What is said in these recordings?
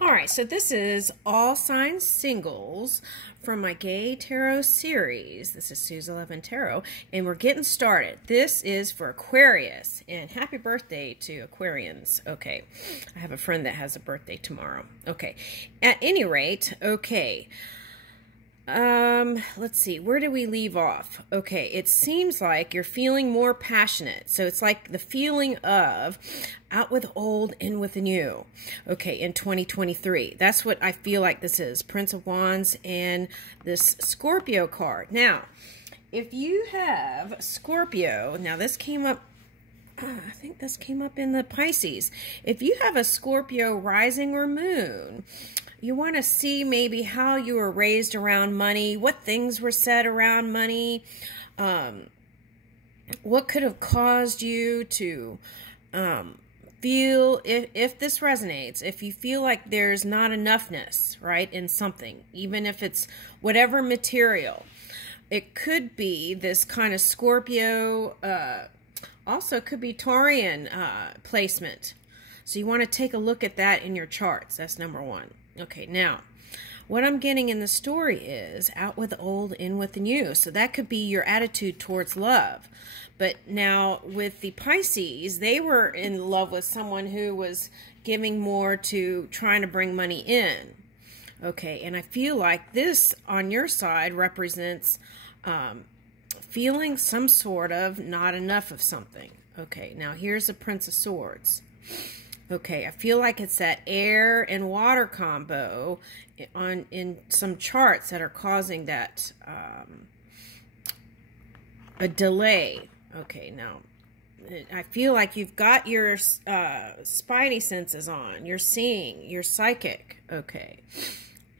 All right, so this is all signs singles from my Gay Tarot series. This is Sue's 11 Tarot, and we're getting started. This is for Aquarius, and happy birthday to Aquarians. Okay, I have a friend that has a birthday tomorrow. Okay, at any rate, okay. Let's see, where do we leave off? Okay, it seems like you're feeling more passionate. So it's like the feeling of out with old, in with the new. Okay, in 2023. That's what I feel like this is. Prince of Wands and this Scorpio card. Now, if you have Scorpio, now this came up, I think this came up in the Pisces. If you have a Scorpio rising or moon, you want to see maybe how you were raised around money, what things were said around money, what could have caused you to feel, if this resonates, if you feel like there's not enoughness, right, in something, even if it's whatever material. It could be this kind of Scorpio, also could be Taurian placement. So you want to take a look at that in your charts. That's number one. Okay, now, what I'm getting in the story is out with the old, in with the new. So that could be your attitude towards love. But now with the Pisces, they were in love with someone who was giving more to trying to bring money in. Okay, and I feel like this on your side represents feeling some sort of not enough of something. Okay, now here's the Prince of Swords. Okay, I feel like it's that air and water combo in some charts that are causing that a delay. Okay, now I feel like you've got your spidey senses on. You're seeing, you're psychic. Okay,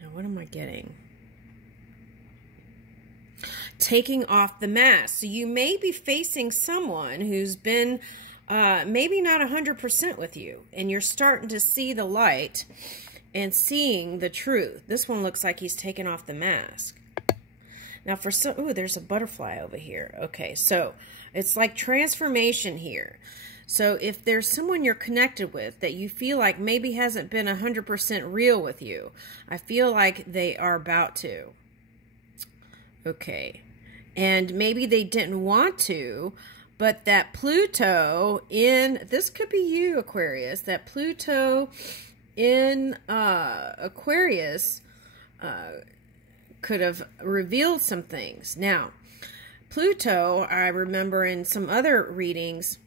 now what am I getting? Taking off the mask. So you may be facing someone who's been maybe not 100% with you, and you're starting to see the light and seeing the truth. This one looks like he's taken off the mask. Now for some, ooh, there's a butterfly over here. Okay, so it's like transformation here. So if there's someone you're connected with that you feel like maybe hasn't been 100% real with you, I feel like they are about to. Okay, and maybe they didn't want to, but that Pluto in, this could be you, Aquarius, that Pluto in Aquarius could have revealed some things. Now, Pluto, I remember in some other readings,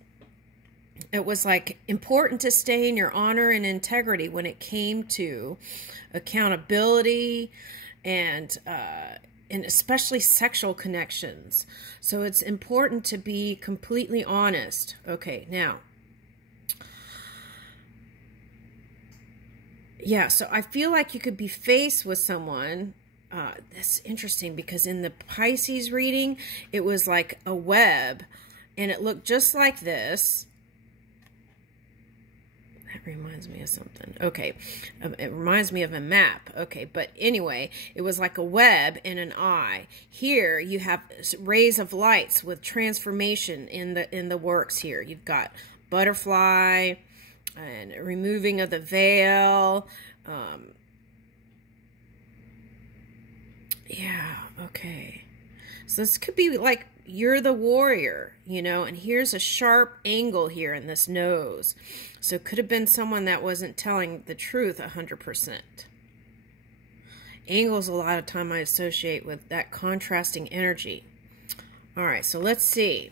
it was like important to stay in your honor and integrity when it came to accountability and especially sexual connections. So it's important to be completely honest. Okay, now, yeah, so I feel like you could be faced with someone. That's interesting because in the Pisces reading, it was like a web, and it looked just like this. That reminds me of something. Okay, it reminds me of a map. Okay, but anyway, it was like a web and an eye. Here you have rays of lights with transformation in the works. Here you've got butterfly and removing of the veil. Yeah, okay. So this could be like you're the warrior, you know, and here's a sharp angle here in this nose. So it could have been someone that wasn't telling the truth 100%. Angles a lot of time I associate with that contrasting energy. All right, so let's see.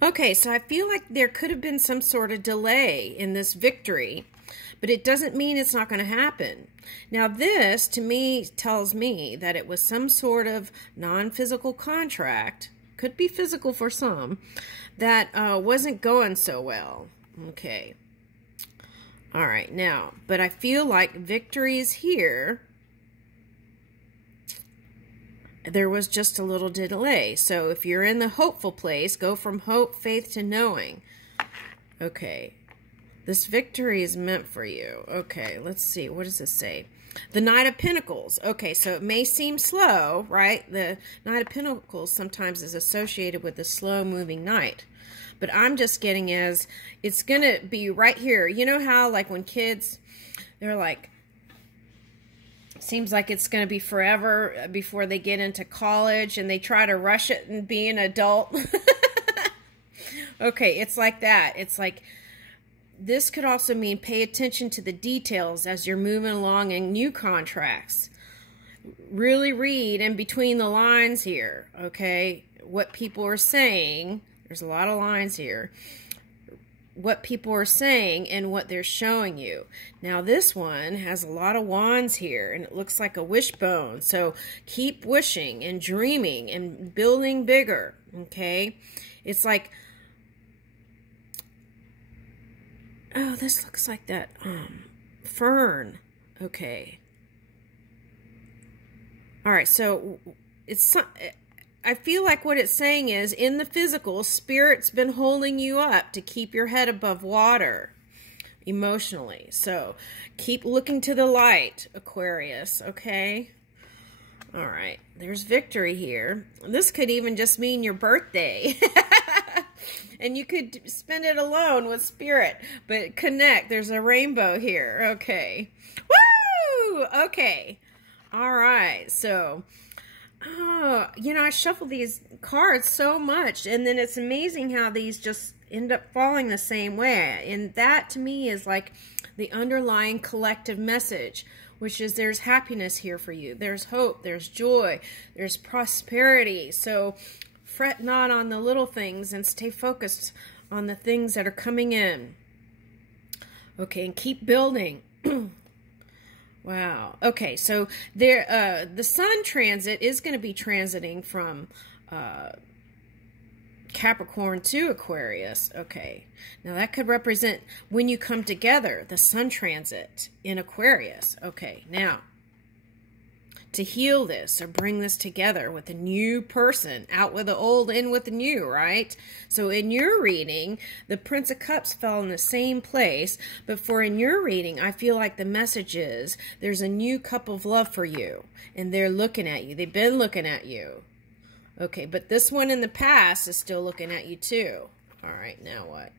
Okay, so I feel like there could have been some sort of delay in this victory, but it doesn't mean it's not going to happen. Now this, to me, tells me that it was some sort of non-physical contract, could be physical for some, that wasn't going so well. Okay. All right, now, but I feel like victory is here. There was just a little delay. So if you're in the hopeful place, go from hope, faith to knowing. Okay. This victory is meant for you. Okay, let's see. What does this say? The Knight of Pentacles. Okay, so it may seem slow, right? The Knight of Pentacles sometimes is associated with the slow-moving knight. But I'm just getting as it's going to be right here. You know how like when kids, they're like, seems like it's going to be forever before they get into college and they try to rush it and be an adult. Okay, it's like that. It's like, this could also mean pay attention to the details as you're moving along in new contracts. Really read in between the lines here, okay? What people are saying. There's a lot of lines here. What people are saying and what they're showing you. Now this one has a lot of wands here and it looks like a wishbone. So keep wishing and dreaming and building bigger, okay? It's like, oh, this looks like that fern. Okay. All right, so I feel like what it's saying is, in the physical, Spirit's been holding you up to keep your head above water emotionally. So keep looking to the light, Aquarius, okay? All right, there's victory here. This could even just mean your birthday. And you could spend it alone with Spirit, but connect. There's a rainbow here. Okay. Woo! Okay. All right. So, you know, I shuffle these cards so much, and then it's amazing how these just end up falling the same way. And that, to me, is like the underlying collective message, which is there's happiness here for you. There's hope. There's joy. There's prosperity. So fret not on the little things and stay focused on the things that are coming in. Okay, and keep building. Wow. Okay, so there, the Sun transit is going to be transiting from Capricorn to Aquarius. Okay, now that could represent when you come together, the Sun transit in Aquarius. Okay, now to heal this or bring this together with a new person, out with the old, in with the new, right? So in your reading, the Prince of Cups fell in the same place, but for in your reading, I feel like the message is there's a new cup of love for you, and they're looking at you. They've been looking at you. Okay, but this one in the past is still looking at you too. All right, now what?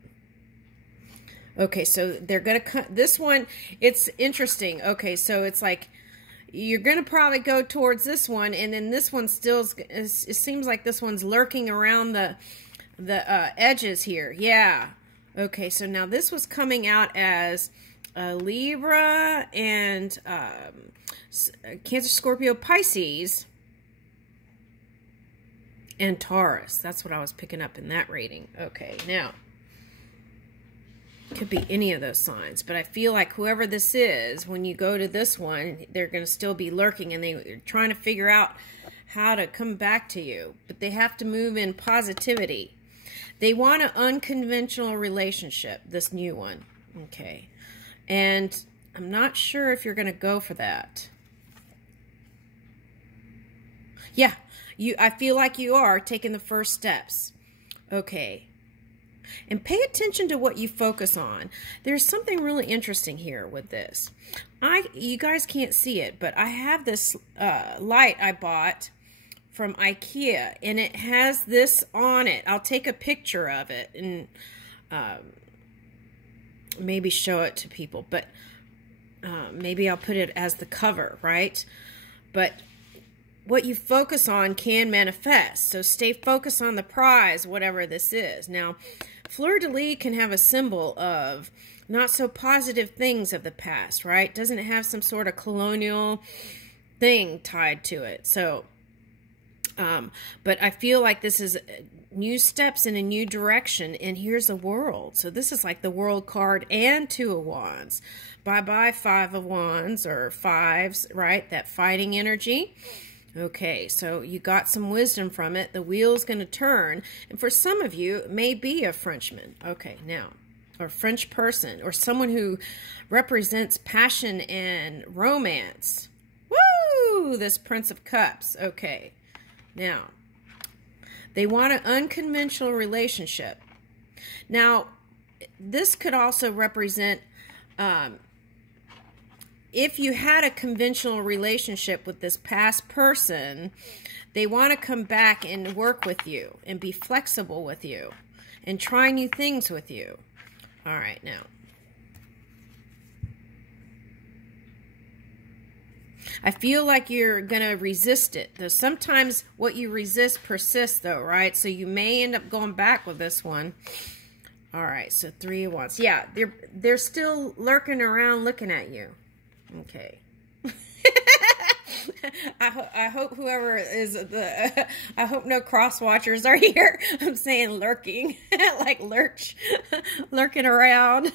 Okay, so they're going to cut this one. It's interesting. Okay, so it's like, you're going to probably go towards this one, and then this one still, it seems like this one's lurking around the edges here. Yeah. Okay, so now this was coming out as Libra and Cancer, Scorpio, Pisces, and Taurus. That's what I was picking up in that reading. Okay, now, could be any of those signs, but I feel like whoever this is, when you go to this one, they're going to still be lurking, and they're trying to figure out how to come back to you, but they have to move in positivity. They want an unconventional relationship, this new one. Okay, and I'm not sure if you're going to go for that. Yeah, I feel like you are taking the first steps. Okay. And pay attention to what you focus on. There's something really interesting here with this. You guys can't see it, but I have this light I bought from IKEA, and it has this on it. I'll take a picture of it and maybe show it to people, but maybe I'll put it as the cover, right? But what you focus on can manifest, so stay focused on the prize, whatever this is. Now, fleur-de-lis can have a symbol of not so positive things of the past, right? Doesn't it have some sort of colonial thing tied to it? So, but I feel like this is new steps in a new direction, and here's a world. So this is like the World card and Two of Wands. Bye-bye, Five of Wands, or fives, right? That fighting energy. Okay, so you got some wisdom from it. The wheel's going to turn. And for some of you, it may be a Frenchman. Okay, now, or a French person, or someone who represents passion and romance. Woo! This Prince of Cups. Okay, now, they want an unconventional relationship. Now, this could also represent if you had a conventional relationship with this past person, they want to come back and work with you and be flexible with you. and try new things with you. All right, now. I feel like you're going to resist it. Though sometimes what you resist persists, though, right? So you may end up going back with this one. All right, so 3 of Wands. Yeah, they're still lurking around looking at you. Okay. I hope whoever is I hope no cross watchers are here. I'm saying lurking, like lurking around.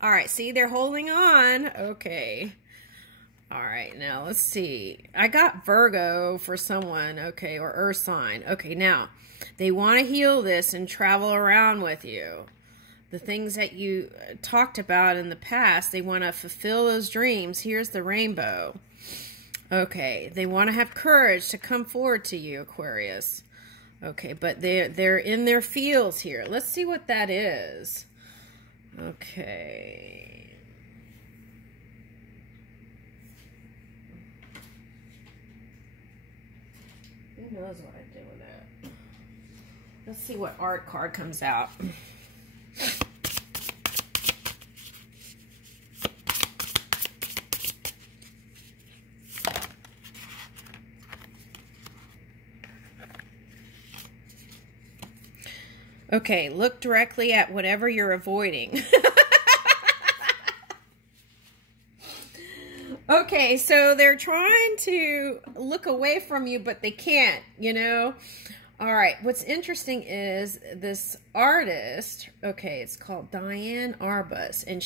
All right, see, they're holding on. Okay. All right, now let's see. I got Virgo for someone, okay, or Earth sign. Okay, now they want to heal this and travel around with you. The things that you talked about in the past, they want to fulfill those dreams. Here's the rainbow. Okay, they want to have courage to come forward to you, Aquarius. Okay, but they're in their fields here. Let's see what that is. Okay. Who knows what I did with that? Let's see what art card comes out. Okay, look directly at whatever you're avoiding. Okay, so they're trying to look away from you, but they can't, you know? All right, what's interesting is this artist, okay, it's called Diane Arbus, and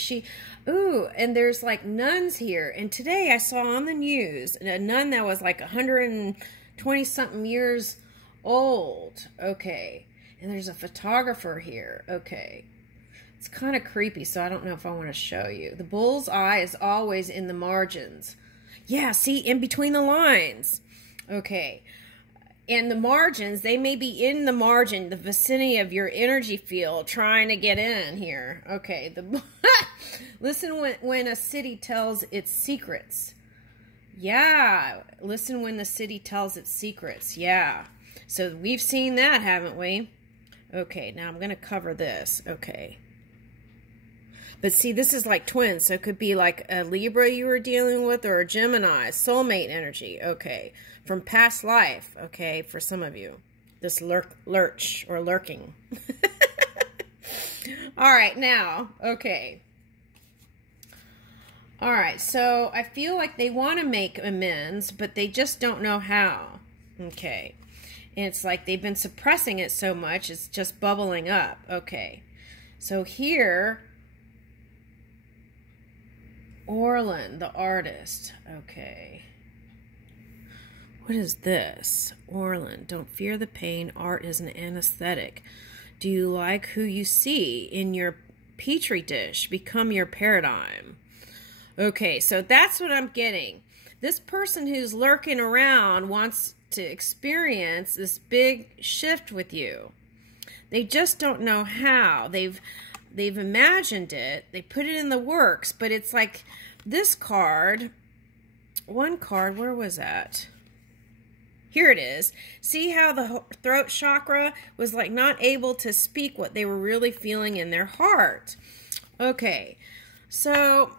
and there's like nuns here. And today I saw on the news a nun that was like 120-something years old, okay. And there's a photographer here, okay. It's kind of creepy, so I don't know if I want to show you. The bull's eye is always in the margins. Yeah, see, in between the lines. Okay. And the margins, they may be in the margin, the vicinity of your energy field, trying to get in here. Okay. Listen when a city tells its secrets. Yeah. Listen when the city tells its secrets. Yeah. So we've seen that, haven't we? Okay, now I'm going to cover this. Okay. But see, this is like twins, so it could be like a Libra you were dealing with or a Gemini, soulmate energy, okay, from past life, okay, for some of you. This lurch or lurking. All right, now, okay. All right, so I feel like they want to make amends, but they just don't know how, okay. And it's like they've been suppressing it so much, it's just bubbling up, okay. So here... Orland, the artist. Okay. What is this? Orland, don't fear the pain. Art is an anesthetic. Do you like who you see in your petri dish? Become your paradigm. Okay, so that's what I'm getting. This person who's lurking around wants to experience this big shift with you. They just don't know how. They've imagined it, they put it in the works, but it's like this card, one card, where was that? Here it is. See how the throat chakra was like not able to speak what they were really feeling in their heart. Okay, so,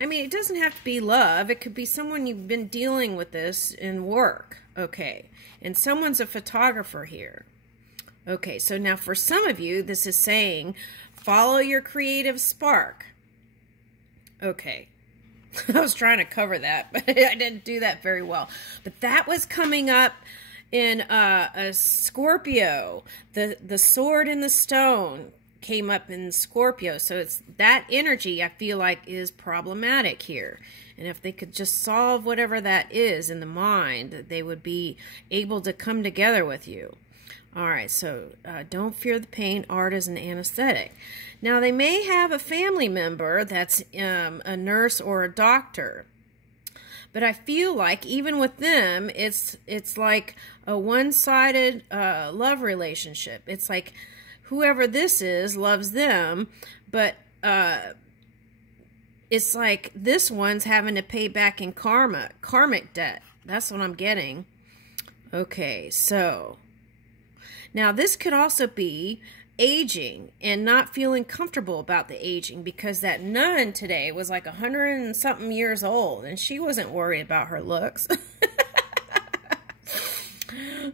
I mean, it doesn't have to be love. It could be someone you've been dealing with this in work. Okay, and someone's a photographer here. Okay, so now for some of you, this is saying, follow your creative spark. Okay. I was trying to cover that, but I didn't do that very well. But that was coming up in a Scorpio. The sword and the stone came up in Scorpio. So it's that energy I feel like is problematic here. And if they could just solve whatever that is in the mind, they would be able to come together with you. All right, so don't fear the pain. Art is an anesthetic. Now, they may have a family member that's a nurse or a doctor. But I feel like even with them, it's like a one-sided love relationship. It's like whoever this is loves them, but it's like this one's having to pay back in karmic debt. That's what I'm getting. Okay, so... Now, this could also be aging and not feeling comfortable about the aging, because that nun today was like 100 and something years old and she wasn't worried about her looks.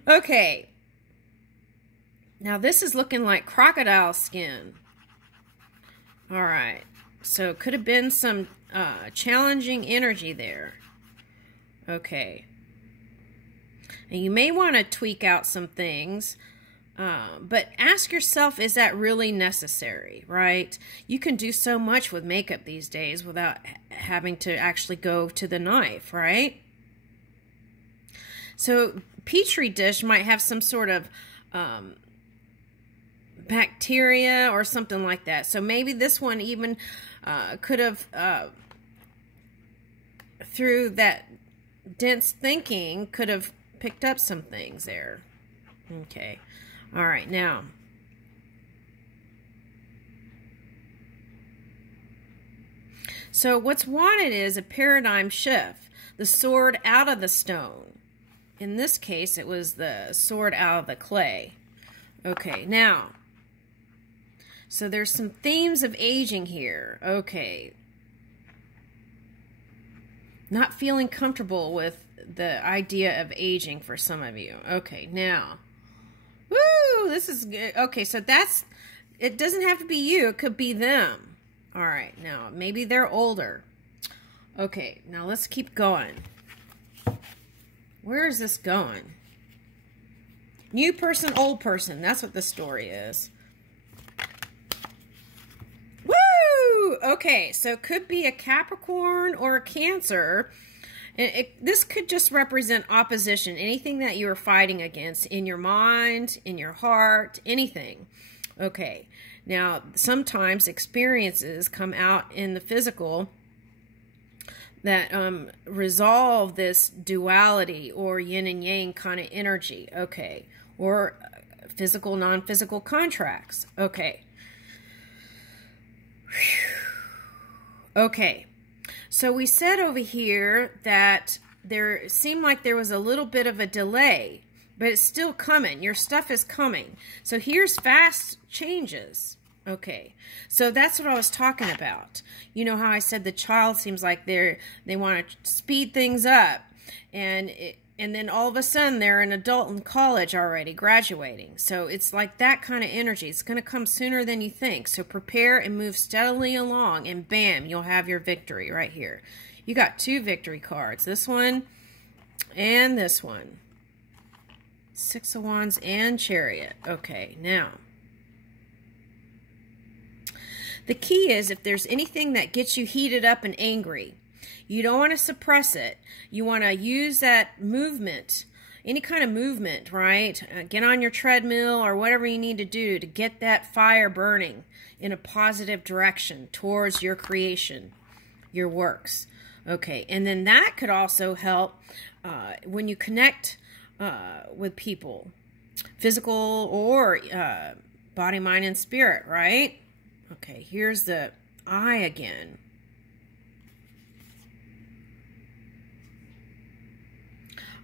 Okay. Now, this is looking like crocodile skin. All right. So, could have been some challenging energy there. Okay. And you may want to tweak out some things, but ask yourself, is that really necessary, right? You can do so much with makeup these days without having to actually go to the knife, right? So, Petri dish might have some sort of bacteria or something like that. So maybe this one even could have, through that dense thinking, could have picked up some things there. Okay. All right. Now, so what's wanted is a paradigm shift. The sword out of the stone. In this case, it was the sword out of the clay. Okay, now, so there's some themes of aging here. Okay. Not feeling comfortable with the idea of aging for some of you. Okay, now. Woo! This is good. Okay, so that's, it doesn't have to be you. It could be them. All right, now, maybe they're older. Okay, now let's keep going. Where is this going? New person, old person. That's what the story is. Woo! Okay, so it could be a Capricorn or a Cancer. This could just represent opposition. Anything that you are fighting against in your mind, in your heart, anything. Okay, now sometimes experiences come out in the physical that resolve this duality or yin and yang kind of energy, okay, or physical, non-physical contracts, okay. Okay, so we said over here that there seemed like there was a little bit of a delay, but it's still coming. Your stuff is coming. So here's fast changes. Okay, so that's what I was talking about. You know how I said the child seems like they want to speed things up, and then all of a sudden they're an adult in college already, graduating. So it's like that kind of energy. It's going to come sooner than you think. So prepare and move steadily along, and bam, you'll have your victory right here. You got two victory cards. This one and this one. Six of Wands and Chariot. Okay, now. The key is, if there's anything that gets you heated up and angry, you don't want to suppress it. You want to use that movement, any kind of movement, right? Get on your treadmill or whatever you need to do to get that fire burning in a positive direction towards your creation, your works. Okay, and then that could also help when you connect with people, physical or body, mind, and spirit, right? Okay, here's the eye again.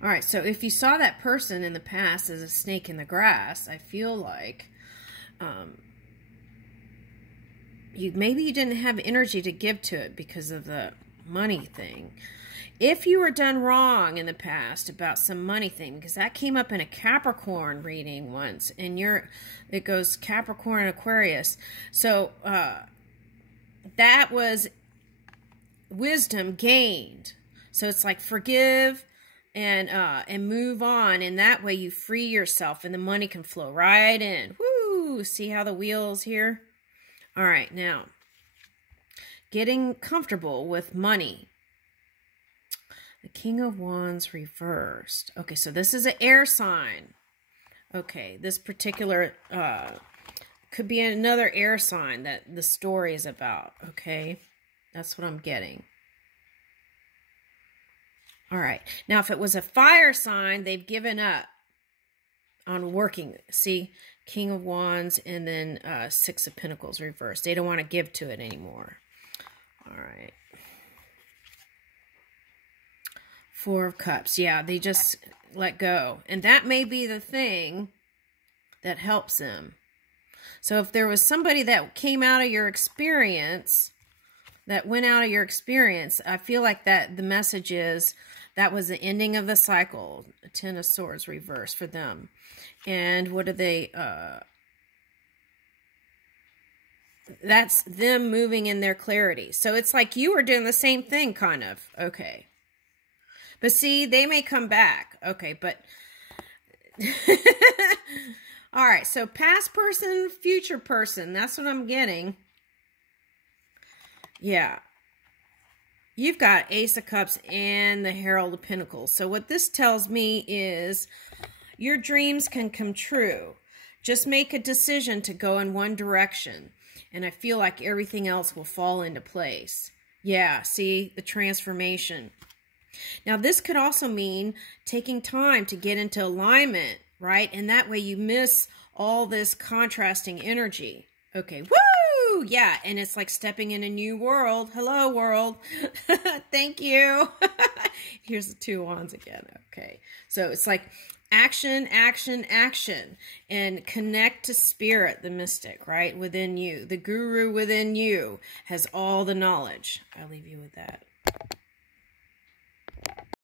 All right, so if you saw that person in the past as a snake in the grass, I feel like maybe you didn't have energy to give to it because of the money thing. If you were done wrong in the past about some money thing, because that came up in a Capricorn reading once, and it goes Capricorn, Aquarius. So that was wisdom gained. So it's like forgive and move on, and that way you free yourself, and the money can flow right in. Woo! See how the wheel's here? All right, now getting comfortable with money. The King of Wands reversed. Okay, so this is an air sign. Okay, this particular could be another air sign that the story is about. Okay, that's what I'm getting. All right, now if it was a fire sign, they've given up on working. See, King of Wands and then Six of Pentacles reversed. They don't want to give to it anymore. All right. Four of Cups. Yeah, they just let go. And that may be the thing that helps them. So if there was somebody that came out of your experience, that went out of your experience, I feel like that the message is that was the ending of the cycle. A Ten of Swords reverse for them. And what are they? That's them moving in their clarity. So it's like you were doing the same thing, kind of. Okay. But see, they may come back. Okay, but... All right, so past person, future person. That's what I'm getting. Yeah. You've got Ace of Cups and the Herald of Pentacles. So what this tells me is your dreams can come true. Just make a decision to go in one direction. And I feel like everything else will fall into place. Yeah, see, the transformation. Now, this could also mean taking time to get into alignment, right? And that way you miss all this contrasting energy. Okay, woo! Yeah, and it's like stepping in a new world. Hello, world. Thank you. Here's the Two of Wands again. Okay, so it's like action, action, action. And connect to spirit, the mystic, right? Within you. The guru within you has all the knowledge. I'll leave you with that.